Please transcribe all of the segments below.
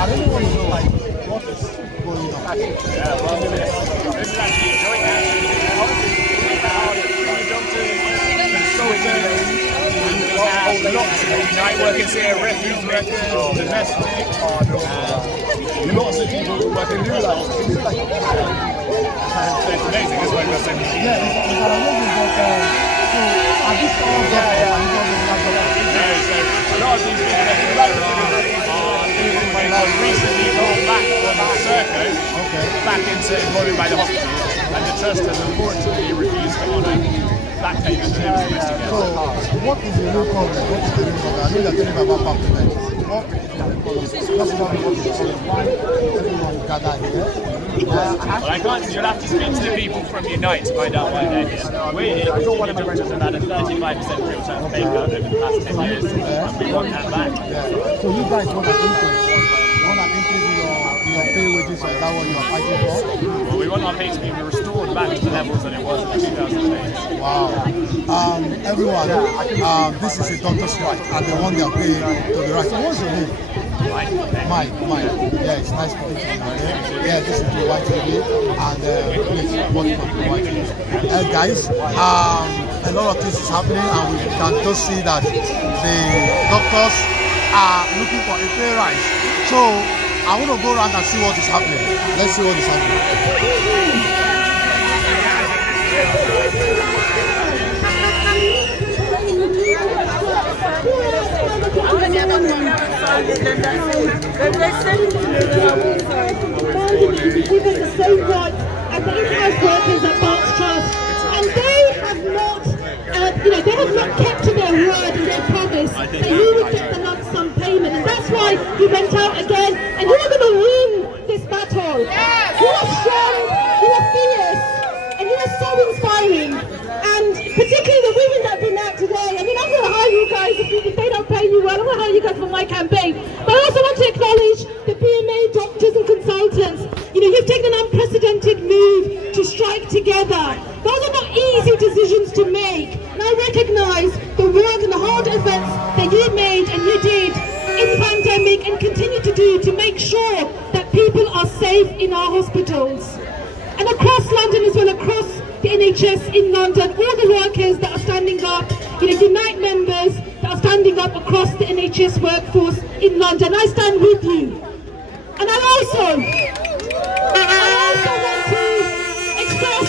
I really want to know, like, what is going on. Yeah, well, this is actually a joint action. Lots of night workers here, refuse workers, domestic. Lots of people who work in new life. It's amazing, this one goes so many. Yeah, it's an amazing, but so at this time, So a lot of these people are recently rolled back from Serco back into employment by the hospital, and the trust has unfortunately refused to honour that payment to their domestic. So, what is the real problem? What is the real problem? I know you're telling me about back payment. What is the real problem? Just tell me what is the problem. Why everyone gather here? Well, I can't. You'll have to speak to the people from Unite to find out why they're here. We're here because the doctors have had a 35% real term pay cut over the past 10 years, and we want that back. So you guys want an increase? You want an increase in your pay wages? Is that what you are fighting for? Well, we want our pay to be restored back to the levels that it was in 2008. Wow. Everyone, this is a doctor strike, and they want their pay to be right. So what's your name? Mike. Yeah, it's nice speaking to you. Yeah, this is the White TV, and please watch the White TV. Guys, a lot of things is happening, and we can just see that the doctors are looking for a pay rise. So I want to go around and see what is happening. Let's see what is happening. Give us the same rights as the in-house workers at Barts Trust, and they have not, they have not kept to their word and their promise that you would get the lump sum payment, and that's why you went out again, and you are going to win this battle. You are strong, you are fierce, and you are so inspiring, and particularly the women that have been out today. I mean, I'm going to hire you guys if they don't pay you well. I'm going to hire you guys for my campaign, but I also want to acknowledge the PMA doctors and consultants. You've taken an unprecedented move to strike together. Those are not easy decisions to make. And I recognise the work and the hard efforts that you made and you did in the pandemic and continue to do to make sure that people are safe in our hospitals. And across London as well, across the NHS in London, all the workers that are standing up, Unite members that are standing up across the NHS workforce in London, I stand with you. And I also want to express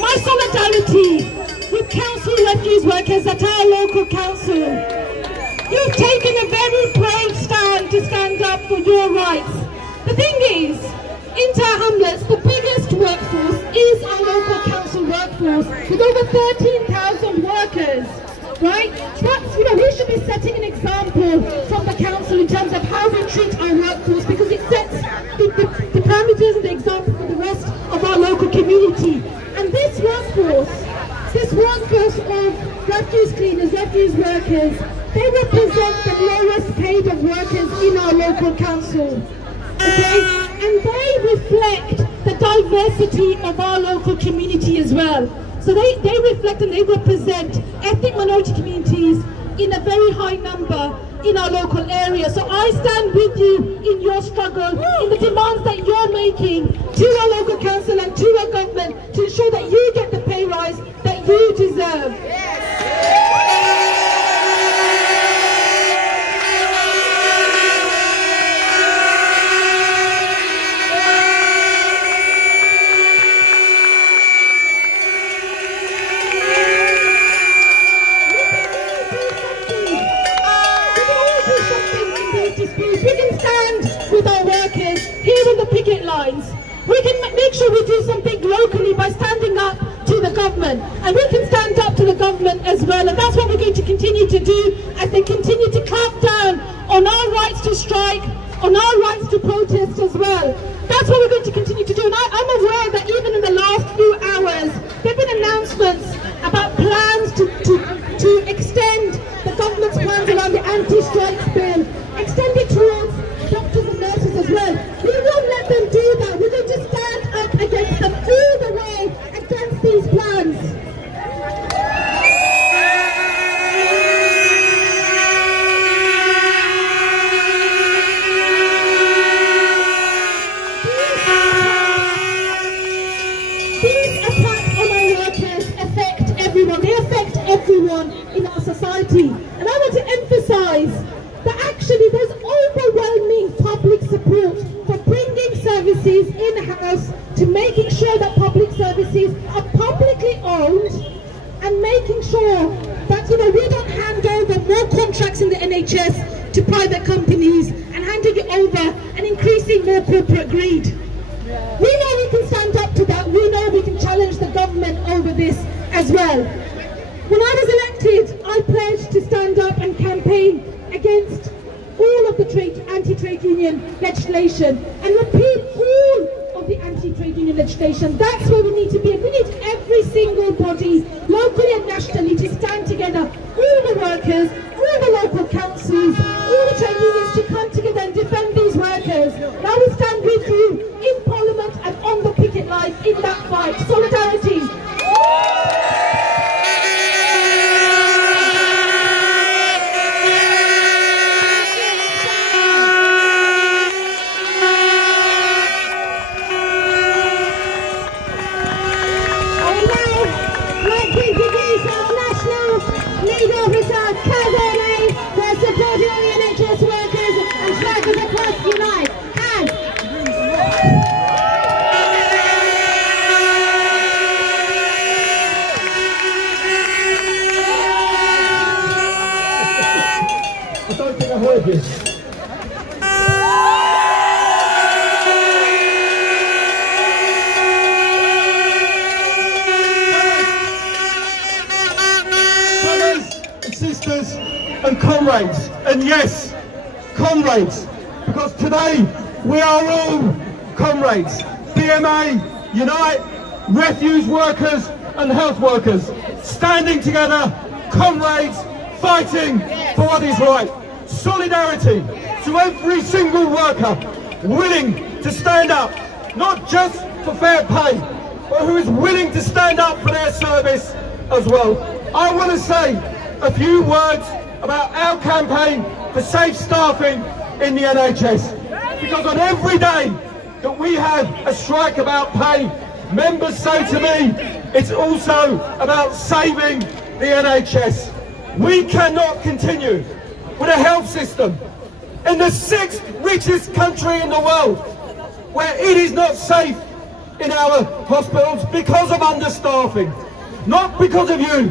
my solidarity with council refuse workers at our local council. You've taken a very brave stand to stand up for your rights. The thing is, in Tower Hamlets, the biggest workforce is our local council workforce with over 13,000 workers. Right? But we should be setting an example from the council in terms of how we treat our workforce, because it sets the parameters and the example for the rest of our local community. And this workforce of refuse cleaners, refuse workers, they represent the lowest paid of workers in our local council. Okay? And they reflect the diversity of our local community as well. So they reflect and they represent ethnic minority communities in a very high number in our local area. So I stand with you in your struggle, in the demands that you're making to our local council and to our government to ensure that you get the pay rise that you deserve. We can make sure we do something locally by standing up to the government, and we can stand up to the government as well, and that's what we're going to continue to do as they continue to clamp down on our rights to strike, on our rights to protest as well. That's what we're going to continue to do, and I'm aware that even in the last few hours there have been announcements about plans to extend the government's plans around the anti-strike bill, extend it towards doctors and nurses as well. We won't let them do that. We're going to stand up against them all the way against these plans. over and increasing more corporate greed. We know we can stand up to that. We know we can challenge the government over this as well. When I was elected, I pledged to stand up and campaign against all of the anti-trade union legislation and repeal all of the anti-trade union legislation. That's where we need to be. We need every single body, locally and nationally, to stand together. All the workers, all the local councils, all the trade unions to come together and defend these workers. Now we stand with you in Parliament and on the picket line in that fight. Solidarity. Sisters and comrades, and yes, comrades, because today we are all comrades. BMA, Unite, refuse workers and health workers, standing together, comrades, fighting for what is right. Solidarity to every single worker willing to stand up, not just for fair pay, but who is willing to stand up for their service as well. I want to say a few words about our campaign for safe staffing in the NHS. Because on every day that we have a strike about pay, members say to me, it's also about saving the NHS. We cannot continue with a health system in the 6th richest country in the world where it is not safe in our hospitals because of understaffing, not because of you.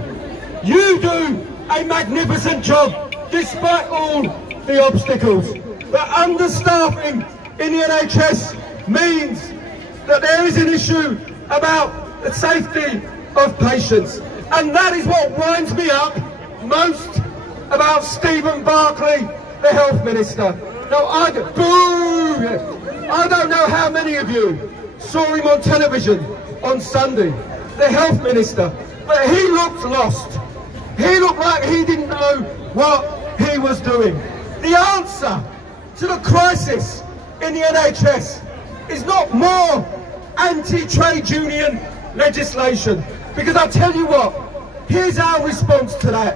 You do a magnificent job despite all the obstacles. But understaffing in the NHS means that there is an issue about the safety of patients. And that is what winds me up most about Stephen Barclay, the Health Minister. Now, I don't know how many of you saw him on television on Sunday, the Health Minister, but he looked lost. He looked like he didn't know what he was doing. The answer to the crisis in the NHS is not more anti-trade union legislation. Because I tell you what, here's our response to that.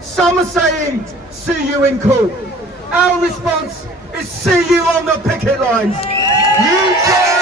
Some are saying, see you in court. Our response is see you on the picket lines. You try.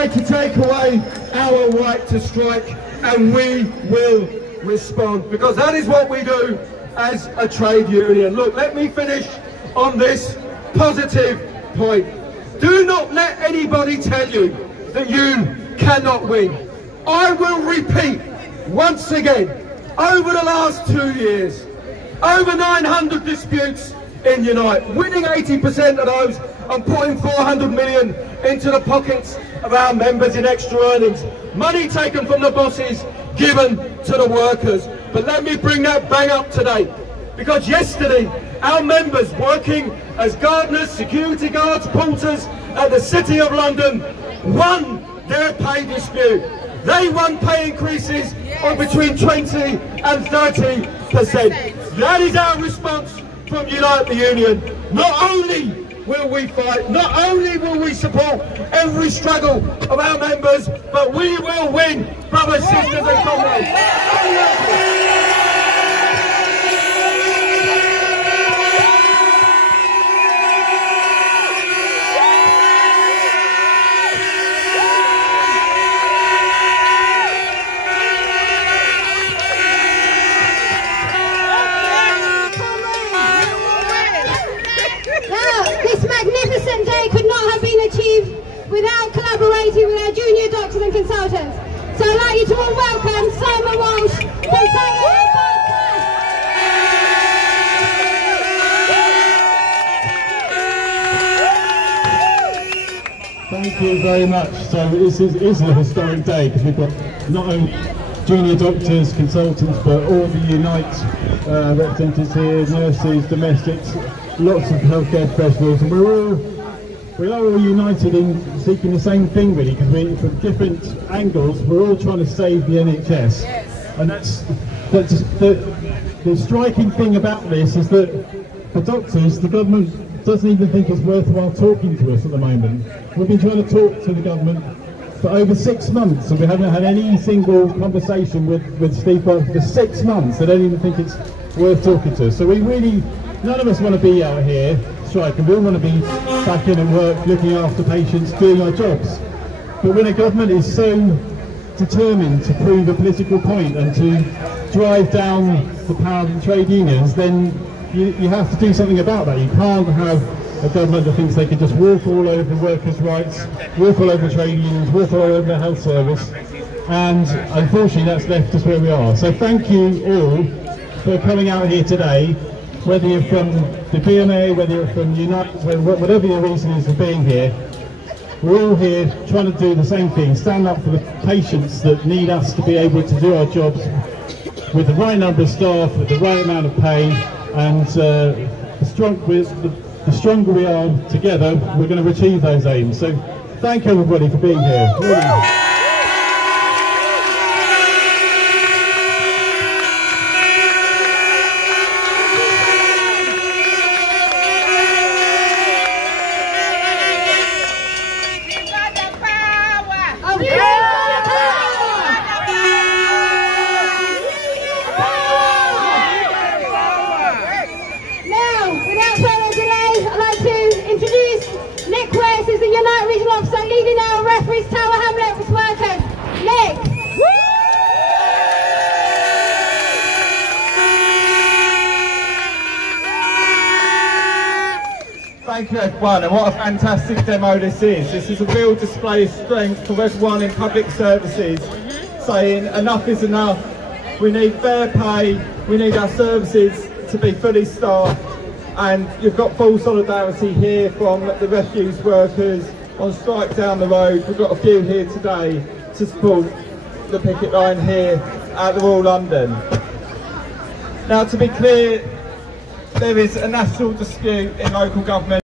To take away our right to strike, and we will respond, because that is what we do as a trade union. Look, let me finish on this positive point. Do not let anybody tell you that you cannot win. I will repeat once again, over the last 2 years, over 900 disputes in Unite, winning 80% of those and putting 400 million into the pockets of our members in extra earnings. Money taken from the bosses, given to the workers. But let me bring that bang up today, because yesterday our members working as gardeners, security guards, porters at the City of London won their pay dispute. They won pay increases of between 20 and 30%. That is our response from Unite the Union. Not only will we fight, not only will we support every struggle of our members, but we will win, brothers, sisters and comrades. This magnificent day consultants. So I'd like you to all welcome Simon Walsh, consultant at Barts Trust. Thank you very much. So this is a historic day because we've got not only junior doctors, consultants, but all the Unite representatives here, nurses, domestics, lots of healthcare professionals, and we are all united in seeking the same thing really, because from different angles we're all trying to save the NHS. Yes. And that's the striking thing about this is that for doctors, the government doesn't even think it's worthwhile talking to us at the moment. We've been trying to talk to the government for over 6 months and we haven't had any single conversation with Steve Barts for 6 months. They don't even think it's worth talking to us. So we really, none of us want to be out here striking. We all want to be back in and work, looking after patients, doing our jobs. But when a government is so determined to prove a political point and to drive down the power of the trade unions, then you have to do something about that. You can't have a government that thinks they can just walk all over workers' rights, walk all over trade unions, walk all over the health service, and unfortunately that's left us where we are. So thank you all for coming out here today, whether you're from the BMA, whether you're from Unite, whatever your reason is for being here. We're all here trying to do the same thing, stand up for the patients that need us to be able to do our jobs with the right number of staff, with the right amount of pay, and the stronger we are together, we're going to achieve those aims. So thank everybody for being here. Really. Thank you everyone, and what a fantastic demo this is. This is a real display of strength for everyone in public services, saying enough is enough, we need fair pay, we need our services to be fully staffed, and you've got full solidarity here from the refuse workers on strike down the road. We've got a few here today to support the picket line here at the Royal London. Now, to be clear, there is a national dispute in local government